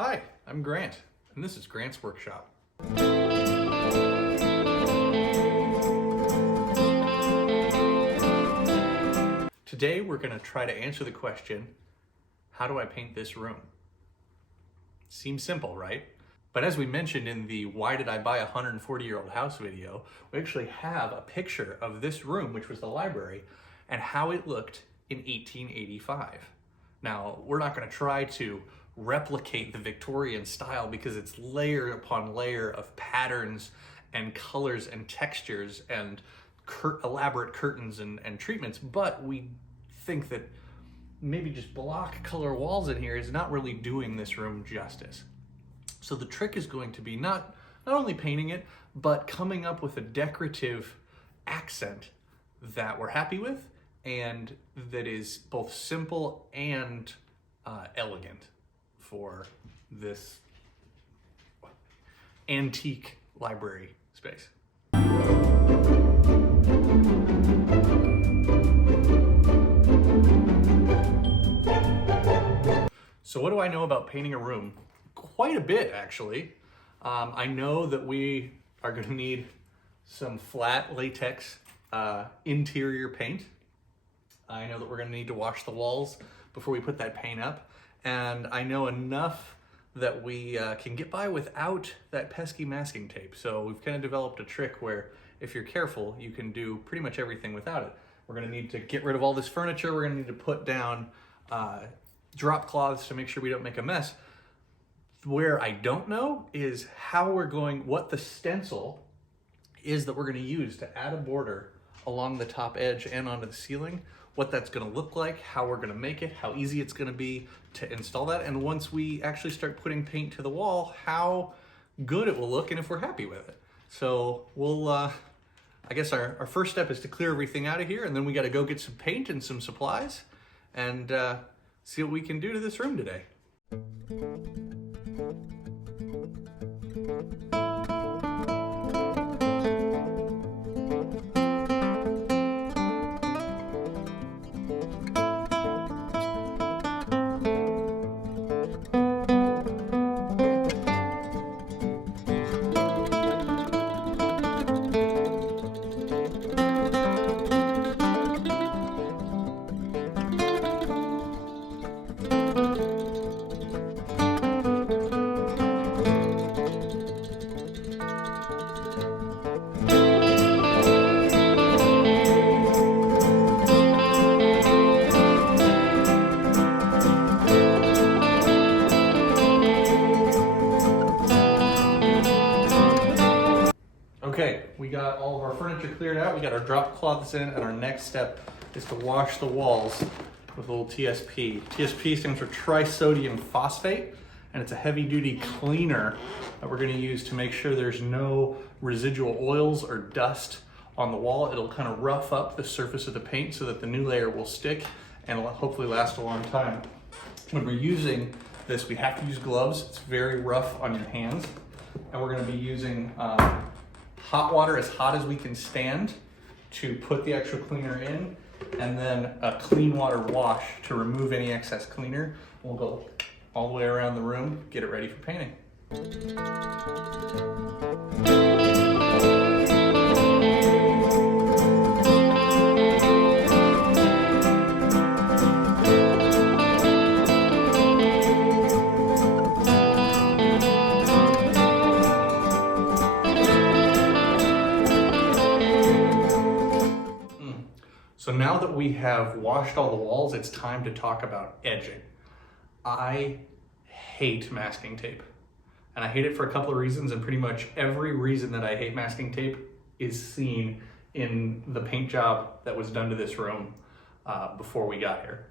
Hi, I'm Grant, and this is Grant's Workshop. Today we're going to try to answer the question, how do I paint this room? Seems simple, right? But as we mentioned in the Why Did I Buy a 140-Year-Old House video, we actually have a picture of this room, which was the library, and how it looked in 1885. Now, we're not going to try to replicate the Victorian style because it's layer upon layer of patterns and colors and textures and elaborate curtains and treatments, but we think that maybe just block color walls in here is not really doing this room justice. So the trick is going to be not only painting it, but coming up with a decorative accent that we're happy with and that is both simple and elegant for this antique library space. So what do I know about painting a room? Quite a bit, actually. I know that we are going to need some flat latex interior paint. I know that we're going to need to wash the walls before we put that paint up. And I know enough that we can get by without that pesky masking tape. So we've kind of developed a trick where if you're careful, you can do pretty much everything without it. We're going to need to get rid of all this furniture. We're going to need to put down drop cloths to make sure we don't make a mess. Where I don't know is what the stencil is that we're going to use to add a border along the top edge and onto the ceiling, what that's going to look like, how we're going to make it, how easy it's going to be to install that, and once we actually start putting paint to the wall, how good it will look and if we're happy with it. So we'll, I guess our first step is to clear everything out of here, and then we got to go get some paint and some supplies and see what we can do to this room today. Okay, we got all of our furniture cleared out, we got our drop cloths in, and our next step is to wash the walls with a little TSP. TSP stands for trisodium phosphate, and it's a heavy-duty cleaner that we're going to use to make sure there's no residual oils or dust on the wall. It'll kind of rough up the surface of the paint so that the new layer will stick and will hopefully last a long time. When we're using this, we have to use gloves. It's very rough on your hands, and we're going to be using hot water as hot as we can stand to put the actual cleaner in, and then a clean water wash to remove any excess cleaner. We'll go all the way around the room, get it ready for painting. So now that we have washed all the walls, it's time to talk about edging. I hate masking tape, and I hate it for a couple of reasons, and pretty much every reason that I hate masking tape is seen in the paint job that was done to this room before we got here.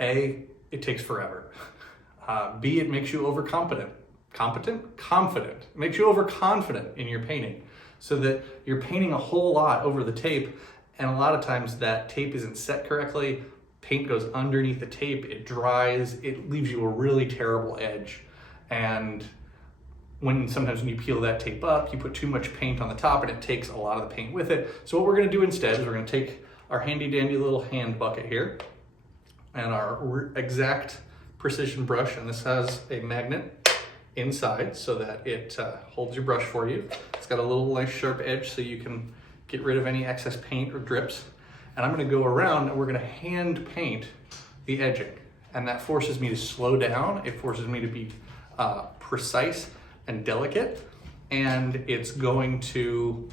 A, it takes forever. B, it makes you overconfident. Confident. It makes you overconfident in your painting so that you're painting a whole lot over the tape, and a lot of times that tape isn't set correctly. Paint goes underneath the tape, it dries, it leaves you a really terrible edge. And sometimes when you peel that tape up, you put too much paint on the top and it takes a lot of the paint with it. So what we're gonna do instead is we're gonna take our handy dandy little hand bucket here and our exact precision brush, and this has a magnet inside so that it holds your brush for you. It's got a little nice sharp edge so you can get rid of any excess paint or drips. And I'm gonna go around and we're gonna hand paint the edging. And that forces me to slow down. It forces me to be precise and delicate. And it's going to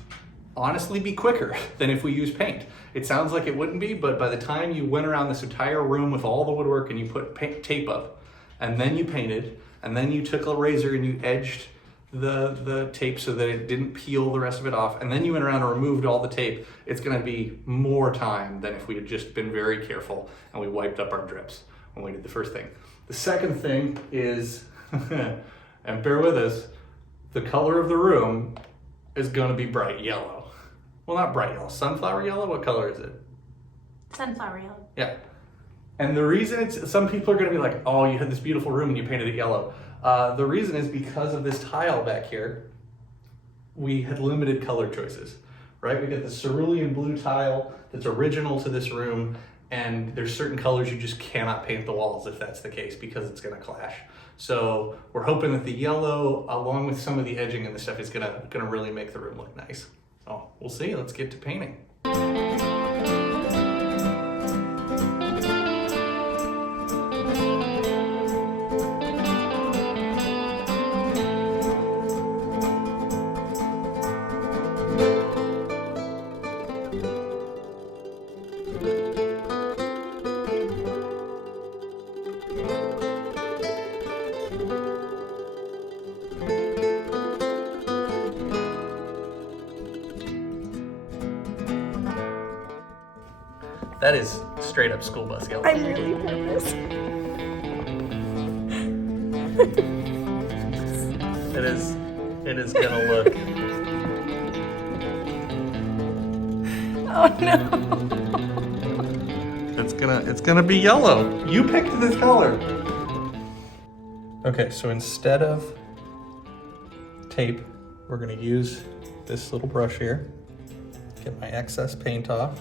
honestly be quicker than if we use paint. It sounds like it wouldn't be, but by the time you went around this entire room with all the woodwork and you put tape up, and then you painted, and then you took a razor and you edged the tape so that it didn't peel the rest of it off, and then you went around and removed all the tape, it's gonna be more time than if we had just been very careful and we wiped up our drips when we did the first thing. The second thing is, and bear with us, the color of the room is gonna be bright yellow. Well, not bright yellow, sunflower yellow? What color is it? Sunflower yellow. Yeah. And the reason some people are gonna be like, oh, you had this beautiful room and you painted it yellow. The reason is because of this tile back here, we had limited color choices, right? We got the cerulean blue tile that's original to this room, and there's certain colors you just cannot paint the walls if that's the case because it's gonna clash. So we're hoping that the yellow, along with some of the edging and the stuff, is gonna really make the room look nice. So we'll see, let's get to painting. That is straight up school bus yellow. I'm really nervous. It is gonna look. Oh no. It's gonna be yellow. You picked this color. Okay, so instead of tape, we're gonna use this little brush here. Get my excess paint off.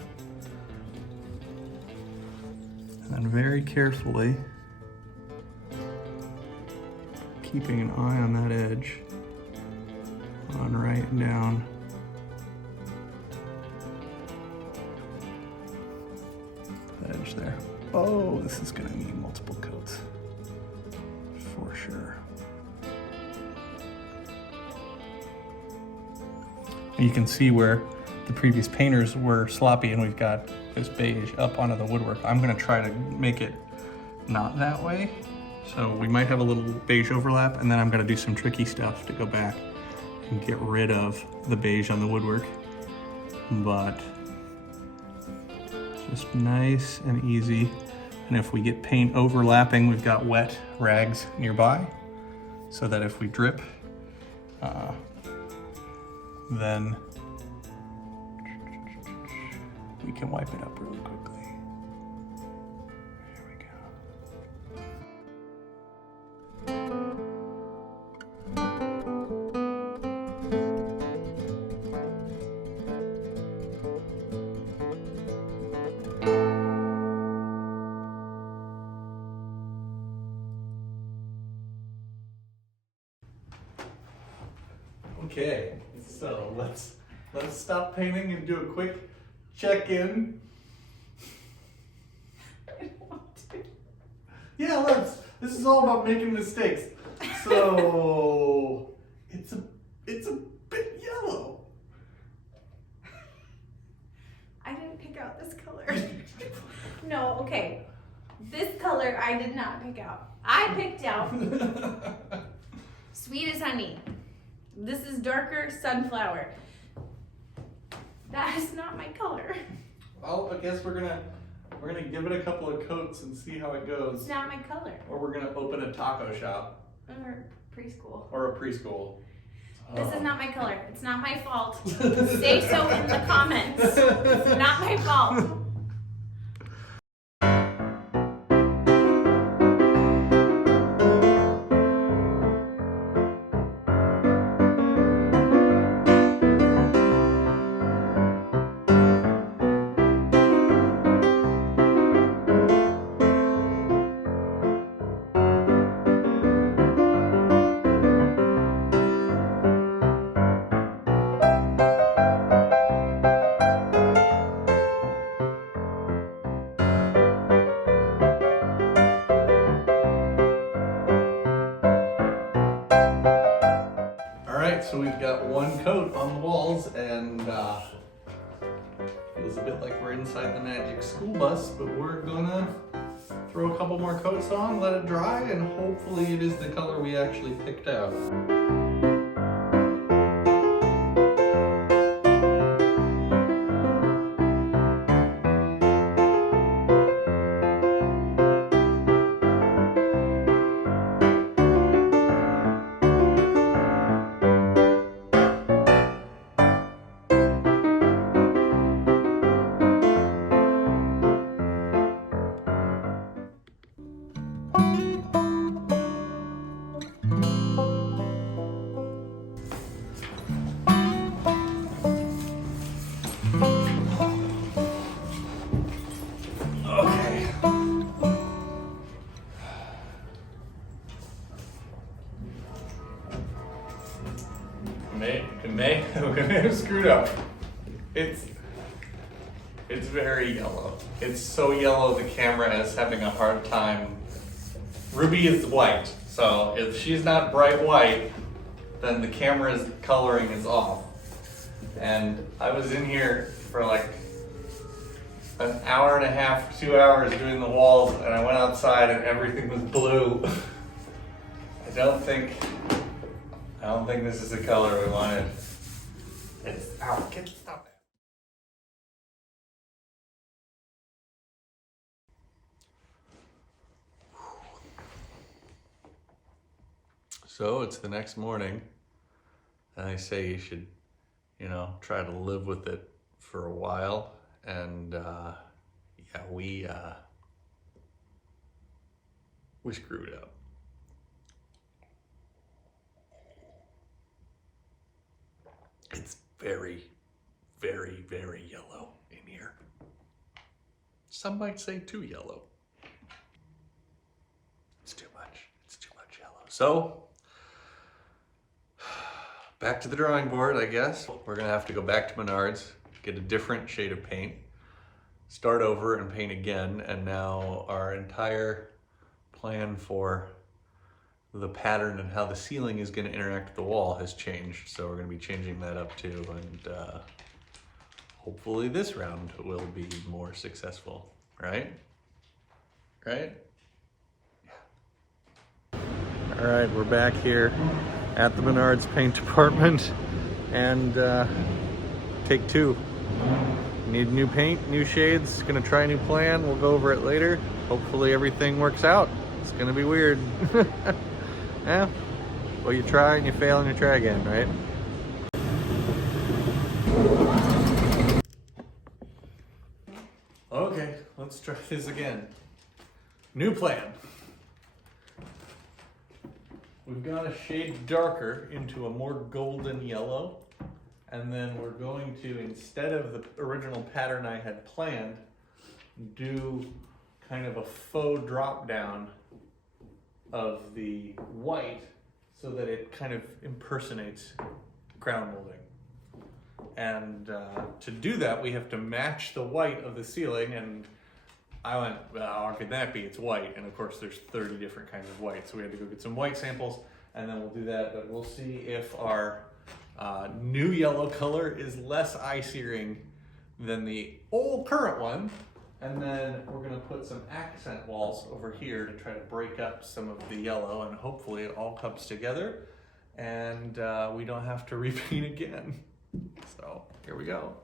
And very carefully, keeping an eye on that edge, on right and down. That edge there. Oh, this is gonna need multiple coats, for sure. And you can see where the previous painters were sloppy and we've got this beige up onto the woodwork. I'm gonna try to make it not that way. So we might have a little beige overlap, and then I'm gonna do some tricky stuff to go back and get rid of the beige on the woodwork. But just nice and easy. And if we get paint overlapping, we've got wet rags nearby so that if we drip, then we can wipe it up really quickly. There we go. Okay, so let's stop painting and do a quick check-in. I don't want to. Yeah, let's. This is all about making mistakes. So it's a bit yellow. I didn't pick out this color. No, okay. This color I did not pick out. I picked out Sweet as Honey. This is darker sunflower. That is not my color. Well, I guess we're gonna give it a couple of coats and see how it goes. It's not my color. Or we're gonna open a taco shop. Or preschool. Or a preschool. This is not my color. It's not my fault. Say so in the comments. It's not my fault. All right, so we've got one coat on the walls, and feels a bit like we're inside the magic school bus, but we're gonna throw a couple more coats on, let it dry, and hopefully it is the color we actually picked out. Okay. We may have screwed up. It's very yellow. It's so yellow the camera is having a hard time. Ruby is white, so if she's not bright white, then the camera's coloring is off. And I was in here for like an hour and a half, 2 hours doing the walls, and I went outside and everything was blue. I don't think this is the color we wanted. Stop it. So it's the next morning, and I say you should, try to live with it for a while. And yeah, we screwed up. It's very, very, very yellow in here. Some might say too yellow. It's too much. It's too much yellow. So, back to the drawing board, I guess. We're gonna have to go back to Menards, get a different shade of paint, start over and paint again, and now our entire plan for the pattern and how the ceiling is going to interact with the wall has changed. So we're going to be changing that up too, and hopefully this round will be more successful, right? Right? Yeah. All right, we're back here at the Menards paint department, and take two. Need new paint, new shades, gonna try a new plan. We'll go over it later. Hopefully everything works out. It's gonna be weird. Yeah, well, you try and you fail and you try again, right? Okay, let's try this again. New plan. We've got a shade darker into a more golden yellow, and then we're going to, instead of the original pattern I had planned, do kind of a faux drop down of the white so that it kind of impersonates ground molding. And to do that, we have to match the white of the ceiling, and I went, well, how could that be? It's white. And of course there's 30 different kinds of white. So we had to go get some white samples, and then we'll do that. But we'll see if our new yellow color is less eye-searing than the old current one. And then we're gonna put some accent walls over here to try to break up some of the yellow, and hopefully it all comes together and we don't have to repaint again. So here we go.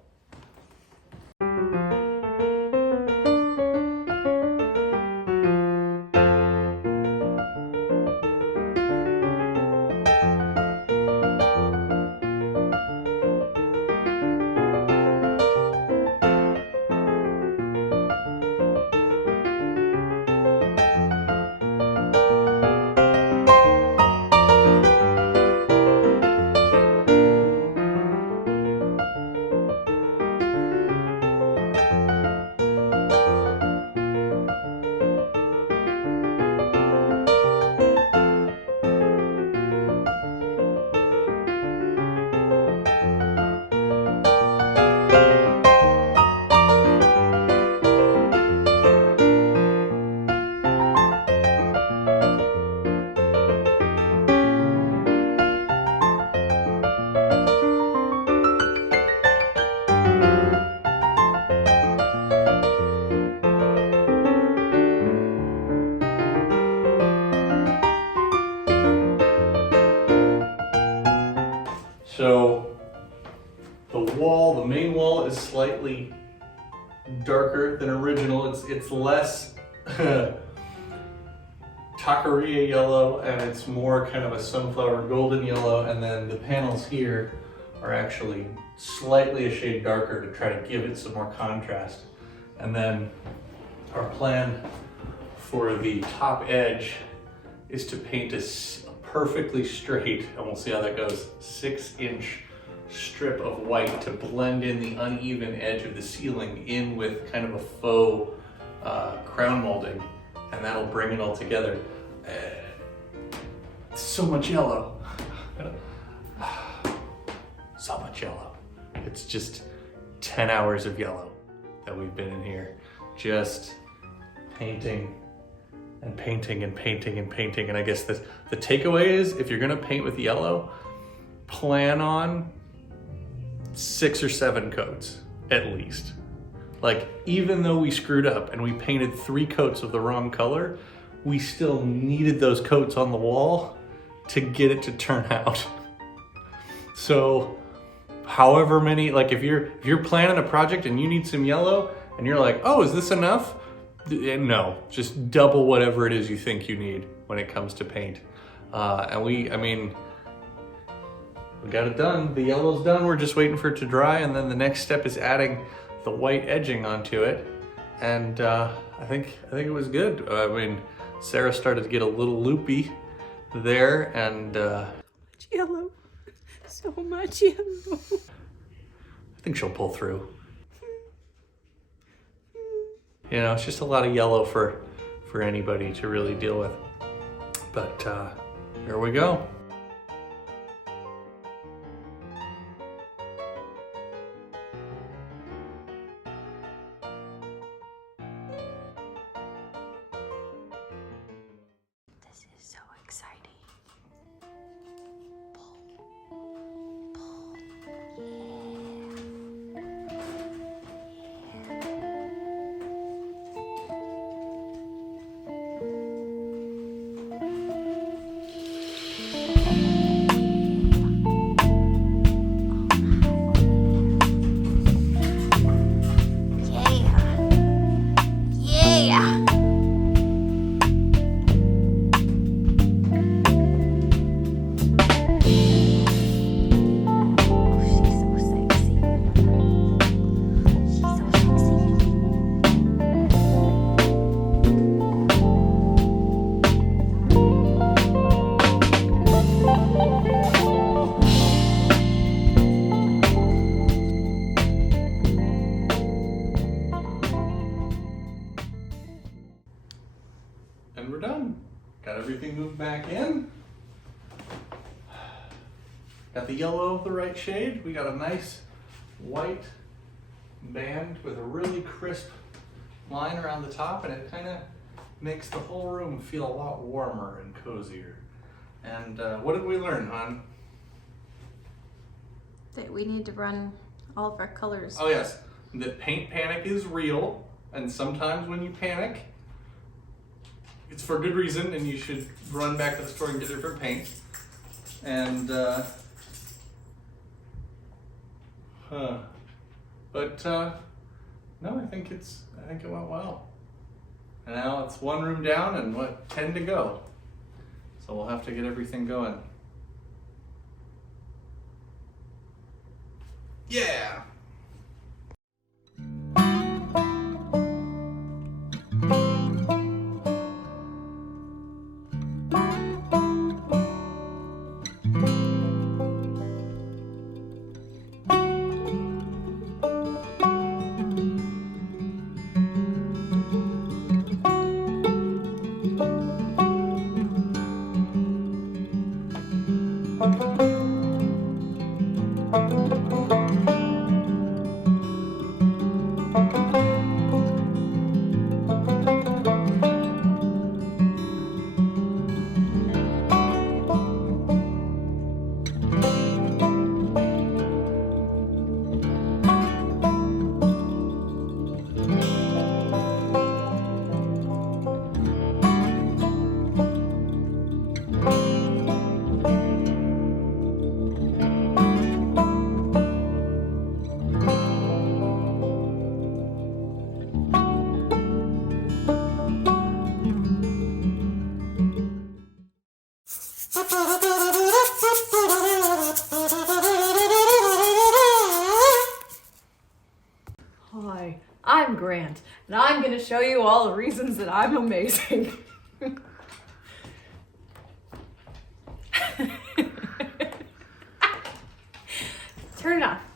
So the wall, the main wall is slightly darker than original. It's less taqueria yellow, and it's more kind of a sunflower golden yellow, and then the panels here are actually slightly a shade darker to try to give it some more contrast. And then our plan for the top edge is to paint a perfectly straight, and we'll see how that goes, 6-inch strip of white to blend in the uneven edge of the ceiling in with kind of a faux crown molding, and that'll bring it all together. So much yellow. So much yellow. It's just 10 hours of yellow that we've been in here, just painting and painting and painting and painting. And I guess the takeaway is, if you're gonna paint with yellow, plan on 6 or 7 coats at least. Like, even though we screwed up and we painted 3 coats of the wrong color, we still needed those coats on the wall to get it to turn out. So however many, like if you're planning a project and you need some yellow and you're like, oh, is this enough? No, just double whatever it is you think you need when it comes to paint. And we got it done. The yellow's done. We're just waiting for it to dry, and then the next step is adding the white edging onto it. And I think it was good. Sarah started to get a little loopy there, and Yellow, so much yellow. I think she'll pull through. You know, it's just a lot of yellow for anybody to really deal with. But here we go. This is so exciting. And we're done. Got everything moved back in. Got the yellow the right shade. We got a nice white band with a really crisp line around the top, and it kind of makes the whole room feel a lot warmer and cozier. And what did we learn, hon? That we need to run all of our colors. Oh yes, that paint panic is real, and sometimes when you panic, it's for good reason, and you should run back to the store and get different paint. And no, I think it went well. And now it's one room down and 10 to go. So we'll have to get everything going. Yeah. Hi, I'm Grant, and I'm going to show you all the reasons that I'm amazing. Turn it off.